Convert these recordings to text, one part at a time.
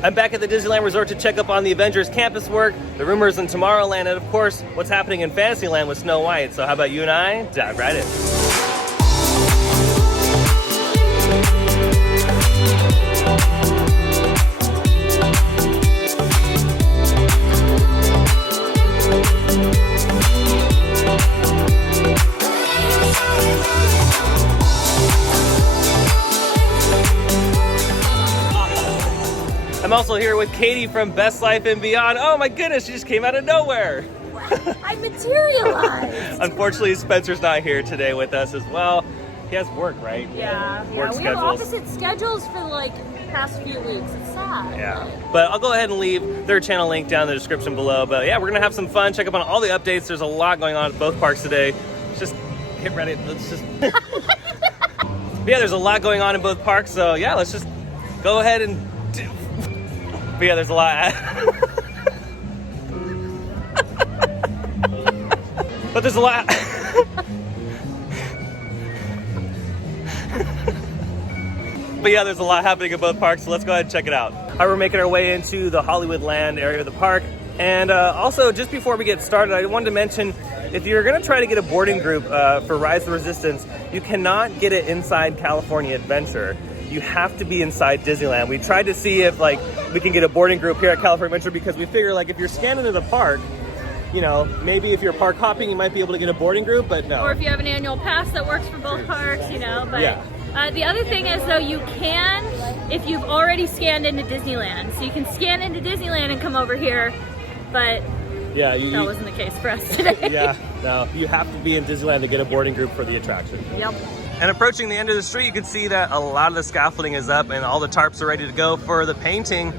I'm back at the Disneyland Resort to check up on the Avengers Campus work, the rumors in Tomorrowland, and of course, what's happening in Fantasyland with Snow White. So how about you and I dive right in. I'm also here with Katie from Best Life and Beyond. Oh my goodness, she just came out of nowhere. I materialized. Unfortunately, Spencer's not here today with us as well. He has work, right? Yeah. Work We schedules. have opposite schedules for like past few weeks. It's sad. Yeah. But I'll go ahead and leave their channel link down in the description below. But yeah, we're gonna have some fun, check up on all the updates. There's a lot going on at both parks today. Let's just get ready. Let's just But yeah, there's a lot going on in both parks, so yeah, let's just go ahead and But yeah, there's a lot. But there's a lot. But yeah, there's a lot happening in both parks, so let's go ahead and check it out. All right, we're making our way into the Hollywood Land area of the park. And also, just before we get started, I wanted to mention, if you're gonna try to get a boarding group for Rise of the Resistance, you cannot get it inside California Adventure. You have to be inside Disneyland. We tried to see if like we can get a boarding group here at California Adventure because we figure like if you're scanning to the park, you know, maybe if you're park hopping, you might be able to get a boarding group, but no. Or if you have an annual pass that works for both parks, you know. But yeah. The other thing is though, you can if you've already scanned into Disneyland. So you can scan into Disneyland and come over here, but yeah, that wasn't the case for us today. Yeah, no, you have to be in Disneyland to get a boarding group for the attraction. Yep. And approaching the end of the street, you can see that a lot of the scaffolding is up and all the tarps are ready to go for the painting.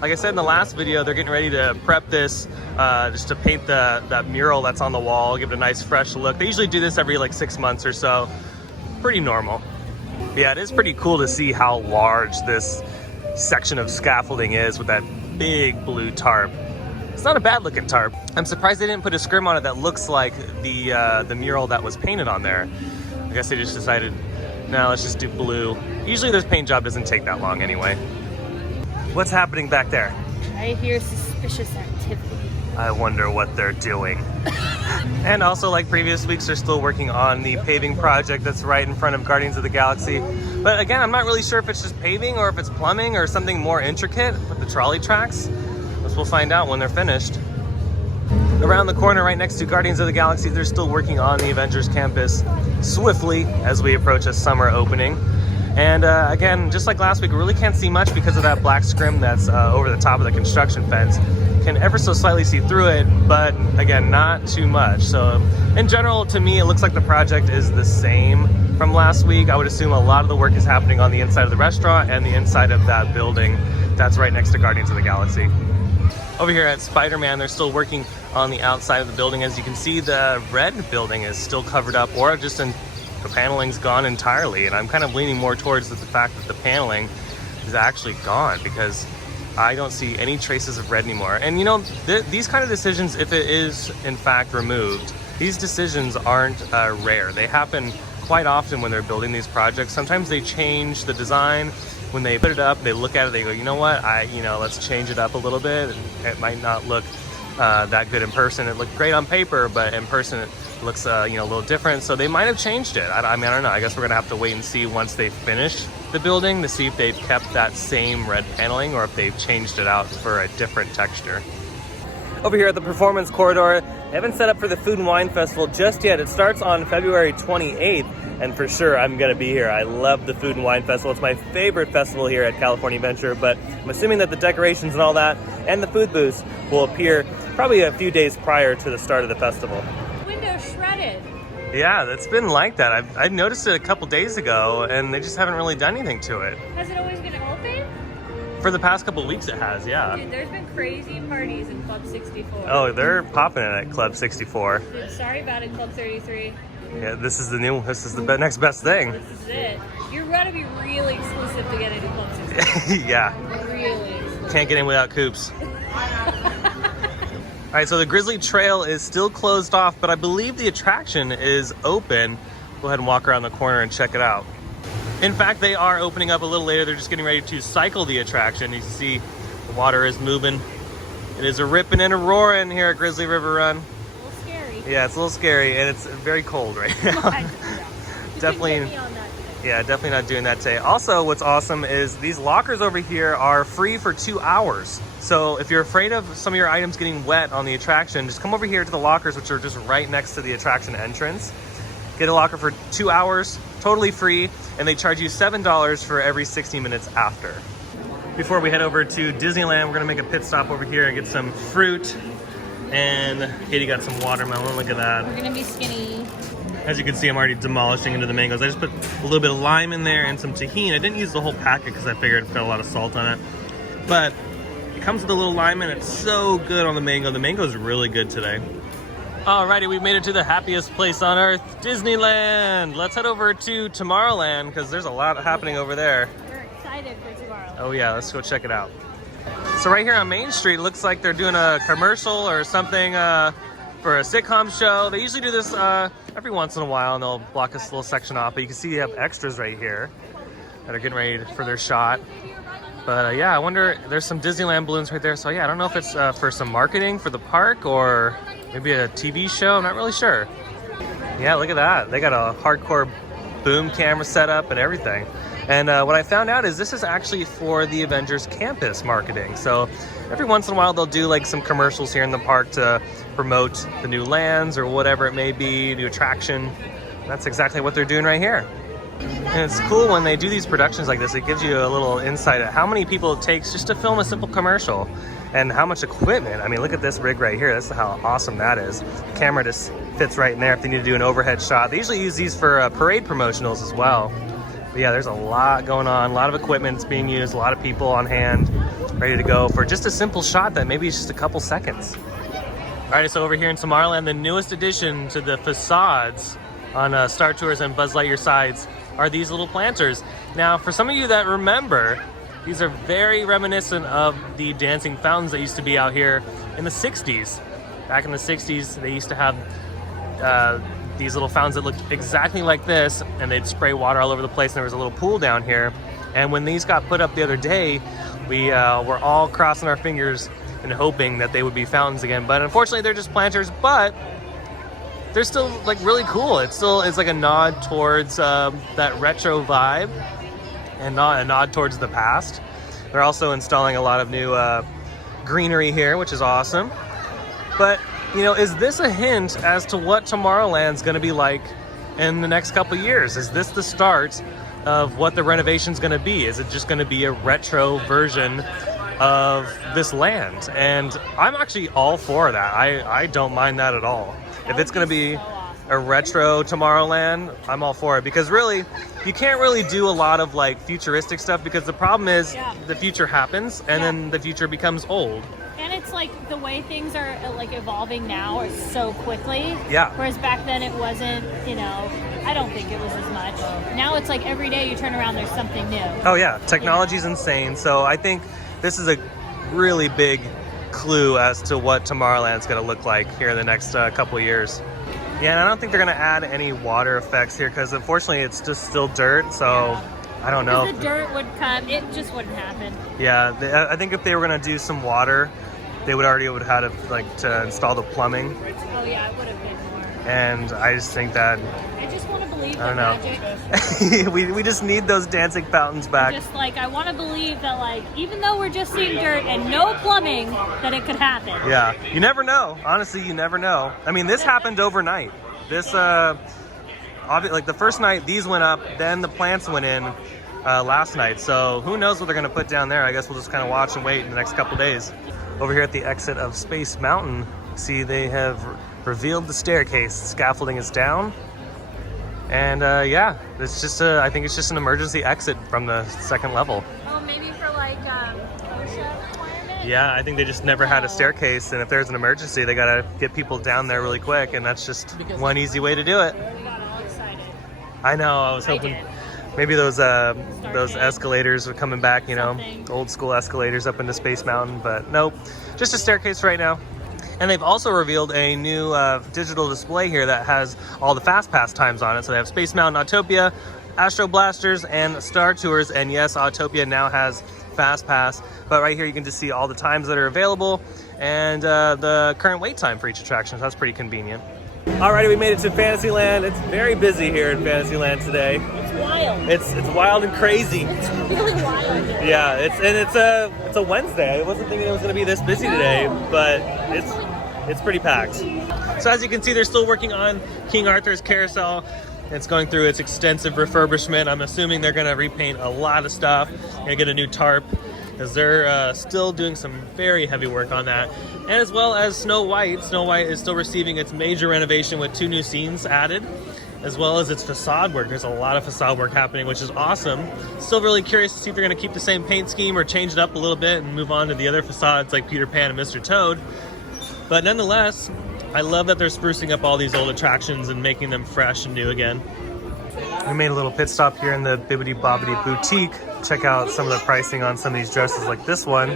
Like I said in the last video, they're getting ready to prep this just to paint that mural that's on the wall, give it a nice fresh look. They usually do this every like 6 months or so. Pretty normal. But yeah, it is pretty cool to see how large this section of scaffolding is with that big blue tarp. It's not a bad looking tarp. I'm surprised they didn't put a scrim on it that looks like the mural that was painted on there. I guess they just decided, no, let's just do blue. Usually this paint job doesn't take that long anyway. What's happening back there? I hear suspicious activity. I wonder what they're doing. And also, like previous weeks, they're still working on the paving project that's right in front of Guardians of the Galaxy. But again, I'm not really sure if it's just paving or if it's plumbing or something more intricate with the trolley tracks. We'll find out when they're finished. Around the corner right next to Guardians of the Galaxy, they're still working on the Avengers Campus swiftly as we approach a summer opening. And again, just like last week, we really can't see much because of that black scrim that's over the top of the construction fence. Can ever so slightly see through it, but again, not too much. So in general, to me, it looks like the project is the same from last week. I would assume a lot of the work is happening on the inside of the restaurant and the inside of that building that's right next to Guardians of the Galaxy. Over here at Spider-Man, they're still working on the outside of the building. As you can see, the red building is still covered up, or just the paneling's gone entirely. And I'm kind of leaning more towards the fact that the paneling is actually gone because I don't see any traces of red anymore. And you know, these kind of decisions, if it is in fact removed, these decisions aren't rare. They happen quite often when they're building these projects. Sometimes they change the design. When they put it up, they look at it, they go, you know what, let's change it up a little bit. It might not look that good in person. It looked great on paper, but in person it looks a little different. So they might have changed it. I mean, I don't know. I guess we're gonna have to wait and see once they finish the building to see if they've kept that same red paneling or if they've changed it out for a different texture. Over here at the Performance Corridor, they haven't set up for the Food and Wine Festival just yet. It starts on February 28th, and for sure I'm gonna be here. I love the Food and Wine Festival. It's my favorite festival here at California Adventure, but I'm assuming that the decorations and all that and the food booths will appear probably a few days prior to the start of the festival. Window shredded. Yeah, it's been like that. I noticed it a couple days ago, and they just haven't really done anything to it. Has it always been open? For the past couple of weeks it has, yeah. Dude, there's been crazy parties in Club 64. Oh, they're popping it at Club 64. Dude, sorry about it, Club 33. Yeah, this is the next best thing. This is it. You've got to be really exclusive to get into Club 64. Yeah. Really exclusive. Can't get in without Coops. All right, so the Grizzly Trail is still closed off, but I believe the attraction is open. Go ahead and walk around the corner and check it out. In fact, they are opening up a little later. They're just getting ready to cycle the attraction. You can see water is moving. It is a ripping and a roaring here at Grizzly River Run. A little scary. Yeah, it's a little scary, and it's very cold right now. Definitely. Yeah, definitely not doing that today. Also, what's awesome is these lockers over here are free for 2 hours. So if you're afraid of some of your items getting wet on the attraction, just come over here to the lockers, which are just right next to the attraction entrance. Get a locker for 2 hours, totally free, and they charge you $7 for every 60 minutes after. Before we head over to Disneyland, we're gonna make a pit stop over here and get some fruit. And Katie got some watermelon, look at that. We're gonna be skinny. As you can see, I'm already demolishing into the mangoes. I just put a little bit of lime in there and some tahini. I didn't use the whole packet because I figured it's got a lot of salt on it. But it comes with a little lime and it's so good on the mango. The mango is really good today. Alrighty, we've made it to the happiest place on earth, Disneyland. Let's head over to Tomorrowland because there's a lot happening over there. We're excited for Tomorrowland. Oh yeah, let's go check it out. So right here on Main Street, it looks like they're doing a commercial or something for a sitcom show. They usually do this every once in a while, and they'll block this little section off. But you can see they have extras right here that are getting ready for their shot. But yeah, I wonder, there's some Disneyland balloons right there. So yeah, I don't know if it's for some marketing for the park or maybe a TV show. I'm not really sure. Yeah, look at that. They got a hardcore boom camera set up and everything. And what I found out is this is actually for the Avengers Campus marketing. So every once in a while they'll do like some commercials here in the park to promote the new lands or whatever it may be, new attraction. That's exactly what they're doing right here. And it's cool when they do these productions like this, it gives you a little insight at how many people it takes just to film a simple commercial and how much equipment. I mean, look at this rig right here. That's how awesome that is. The camera just fits right in there if they need to do an overhead shot. They usually use these for parade promotionals as well. But yeah, there's a lot going on, a lot of equipment being used, a lot of people on hand, ready to go for just a simple shot that maybe is just a couple seconds. All right, so over here in Tomorrowland, the newest addition to the facades on Star Tours and Buzz Lightyear sides are these little planters. Now, for some of you that remember, these are very reminiscent of the dancing fountains that used to be out here in the 60s. Back in the 60s, they used to have these little fountains that looked exactly like this, and they'd spray water all over the place, and there was a little pool down here. And when these got put up the other day, we were all crossing our fingers and hoping that they would be fountains again. But unfortunately, they're just planters, but they're still like really cool. It's like a nod towards that retro vibe and not a nod towards the past. They're also installing a lot of new greenery here, which is awesome. But you know, is this a hint as to what Tomorrowland's going to be like in the next couple years? Is this the start of what the renovation's going to be? Is it just going to be a retro version of this land? And I'm actually all for that. I don't mind that at all. If it's going to be a retro Tomorrowland, I'm all for it, because really you can't really do a lot of like futuristic stuff, because the problem is the future happens and then the future becomes old. And it's like the way things are like evolving now is so quickly. Yeah. Whereas back then it wasn't, you know, I don't think it was as much. Now it's like every day you turn around, there's something new. Oh yeah, technology's insane. So I think this is a really big clue as to what Tomorrowland's going to look like here in the next couple of years. Yeah, and I don't think they're going to add any water effects here, because unfortunately it's just still dirt, so I don't know. The dirt would come, it just wouldn't happen. Yeah, I think if they were going to do some water, they would have had to install the plumbing. Oh yeah, it would have been more. And I just think that, I just want to believe I don't know. Magic. we just need those dancing fountains back. Just like, I want to believe that, like, even though we're just seeing dirt and no plumbing, that it could happen. Yeah, you never know. Honestly, you never know. I mean, this happened overnight. This, like the first night, these went up, then the plants went in last night. So who knows what they're going to put down there. I guess we'll just kind of watch and wait in the next couple days. Over here at the exit of Space Mountain, see they have revealed the staircase. Scaffolding is down. And yeah, it's just I think it's just an emergency exit from the second level. Oh, maybe for like OSHA requirement? Yeah, I think they just never had a staircase, and if there's an emergency, they gotta get people down there really quick, and that's just one easy way to do it. We got all excited. I know, I was hoping maybe those escalators were coming back, you know, old school escalators up into Space Mountain, but nope, just a staircase right now. And they've also revealed a new digital display here that has all the Fast Pass times on it. So they have Space Mountain, Autopia, Astro Blasters and Star Tours. And yes, Autopia now has Fast Pass, but right here you can just see all the times that are available and the current wait time for each attraction, so that's pretty convenient. Alrighty, we made it to Fantasyland. It's very busy here in Fantasyland today. It's wild. It's wild and crazy. It's really wild. Yeah, it's a Wednesday. I wasn't thinking it was going to be this busy today, but it's pretty packed. So as you can see, they're still working on King Arthur's Carousel. It's going through its extensive refurbishment. I'm assuming they're going to repaint a lot of stuff. Going to get a new tarp, because they're still doing some very heavy work on that. And as well as Snow White. Snow White is still receiving its major renovation with 2 new scenes added, as well as its facade work. There's a lot of facade work happening, which is awesome. Still really curious to see if they're going to keep the same paint scheme or change it up a little bit and move on to the other facades like Peter Pan and Mr. Toad. But nonetheless, I love that they're sprucing up all these old attractions and making them fresh and new again. We made a little pit stop here in the Bibbidi Bobbidi Boutique. Check out some of the pricing on some of these dresses like this one.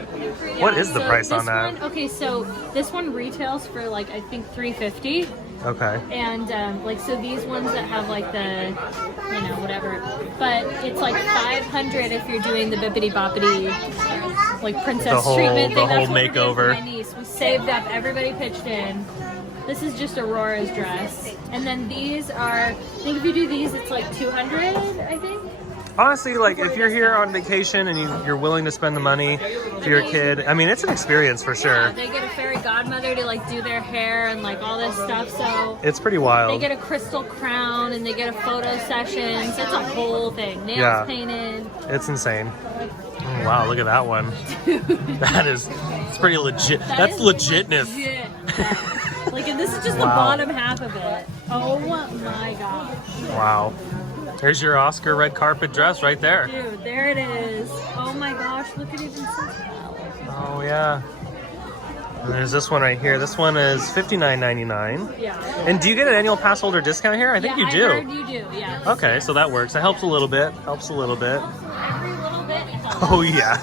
What is the price on that? Okay, so this one retails for like, I think $350. Okay. And so these ones that have like the, whatever, but it's like $500 if you're doing the Bibbidi Bobbidi like princess treatment thing. The whole That's what makeover. My niece, we saved up, everybody pitched in. This is just Aurora's dress, and then these are, I think if you do these, it's like $200, I think. Honestly, like if you're here on vacation and you're willing to spend the money for your kid, I mean, it's an experience for sure. Yeah, they get a fairy godmother to like do their hair and like all this stuff, so it's pretty wild. they get a crystal crown and they get a photo session, so it's a whole thing. Nails painted. It's insane. Oh, wow, look at that one. It's pretty legit. That's legitness. Legit. Like, and this is just the bottom half of it. Oh my god. Wow. There's your Oscar red carpet dress right there. Dude, there it is. Oh my gosh, look at it even so well. Oh yeah. And there's this one right here. This one is $59.99. Yeah. And do you get an annual pass holder discount here? I think you do. I heard you do, yeah. Okay, so that works. That helps a little bit. Helps a little bit. Every little bit helps. Oh yeah.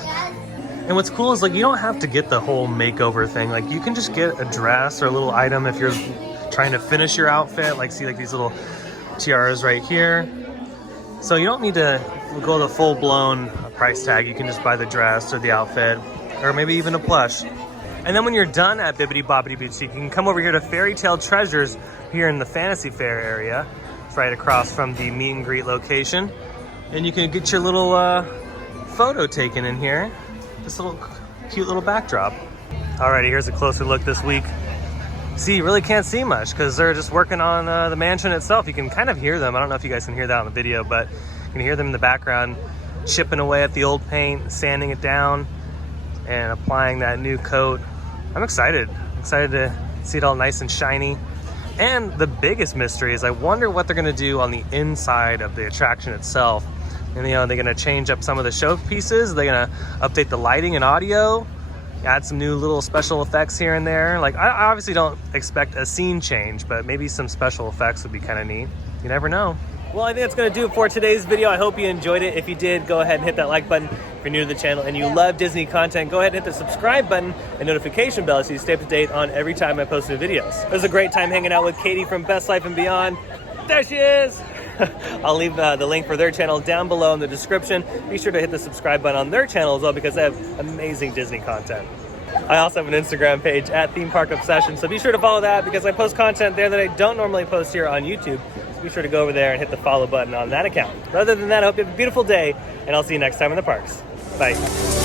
And what's cool is like you don't have to get the whole makeover thing. Like you can just get a dress or a little item if you're trying to finish your outfit. Like see like these little tiaras right here. So you don't need to go the full-blown price tag. You can just buy the dress or the outfit or maybe even a plush. And then when you're done at Bibbidi Bobbidi Boutique, you can come over here to Fairy Tale Treasures here in the Fantasy Fair area. It's right across from the meet and greet location. And you can get your little photo taken in here. This little cute little backdrop. Alrighty, here's a closer look this week. See, you really can't see much because they're just working on the mansion itself. You can kind of hear them. I don't know if you guys can hear that on the video, but you can hear them in the background chipping away at the old paint, sanding it down, and applying that new coat. I'm excited. Excited to see it all nice and shiny. And the biggest mystery is I wonder what they're going to do on the inside of the attraction itself. And they're going to change up some of the showpieces. They're going to update the lighting and audio. Add some new little special effects here and there. Like I obviously don't expect a scene change, but maybe some special effects would be kind of neat. You never know. Well, I think that's going to do it for today's video. I hope you enjoyed it. If you did, go ahead and hit that like button. If you're new to the channel and you love Disney content, go ahead and hit the subscribe button and notification bell so you stay up to date on every time I post new videos. It was a great time hanging out with Katie from Best Life and Beyond. There she is. I'll leave the link for their channel down below in the description. Be sure to hit the subscribe button on their channel as well because they have amazing Disney content. I also have an Instagram page at Theme Park Obsession, so be sure to follow that because I post content there that I don't normally post here on YouTube. So be sure to go over there and hit the follow button on that account. But other than that, I hope you have a beautiful day, and I'll see you next time in the parks. Bye. Bye.